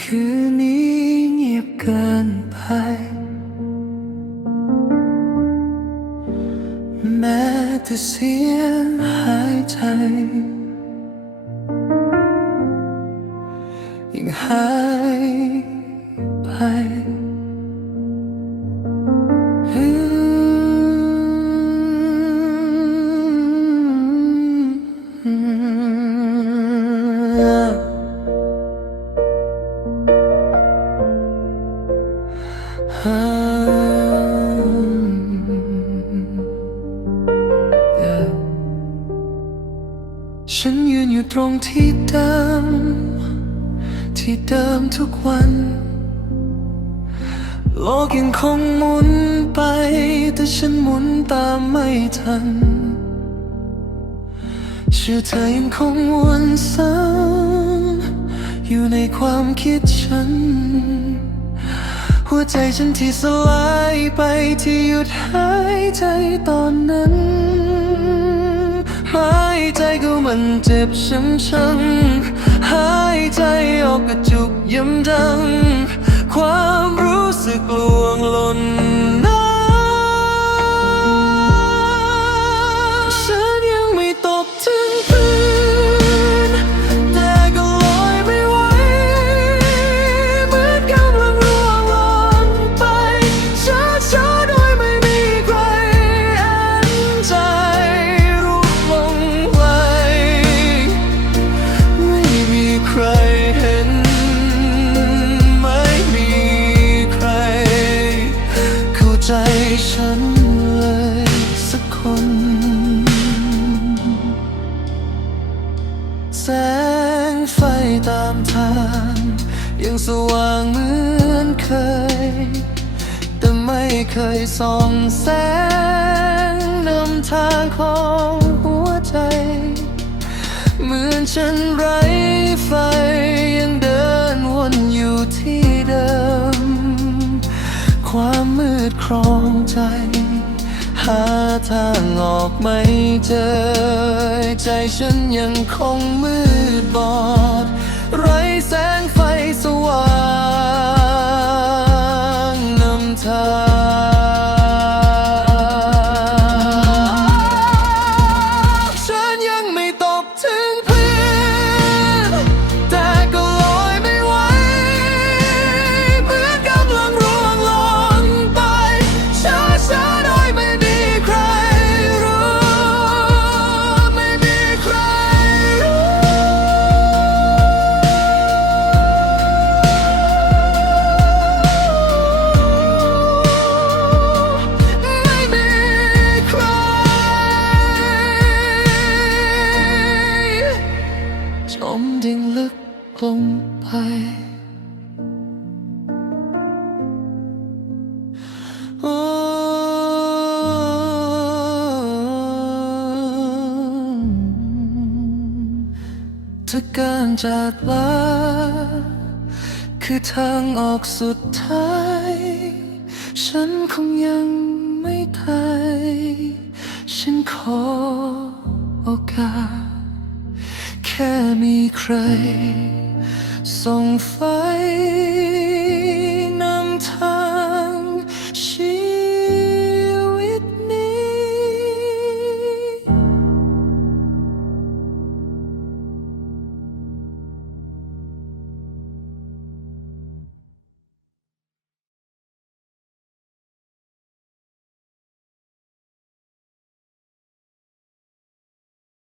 คืนนี้เงียบเกินไป แม้แต่เสียงหายใจ ยังหา รงที่เดิม ที่เดิมทุกวัน โลกยังคงหมุนไป แต่ฉันหมุนตามไม่ทันเชื่อเธอยังคงวนซ้ำอยู่ในความคิดฉัน หัวใจฉันที่สลายไปที่หยุดหายใจตอนนั้น ใจก็มันเจ็บช้ำๆหายใจออกกระจุกย้ำดัง ฉันเลยสักคน แสงไฟตามทาง ยังสว่างเหมือนเคย แต่ไม่เคยส่องแสงนำทางของหัวใจ เหมือนฉันไร้ไฟ ความมืดครองใจ หาทางออกไม่เจอ ใจฉันยังคงมืดบอดไร้ ไป โอ้ถ้าการจากลาคือทางออกสุดท้าย ฉันคงยังไม่ตายฉันขอโอกาส แค่มีใคร ส่องไฟ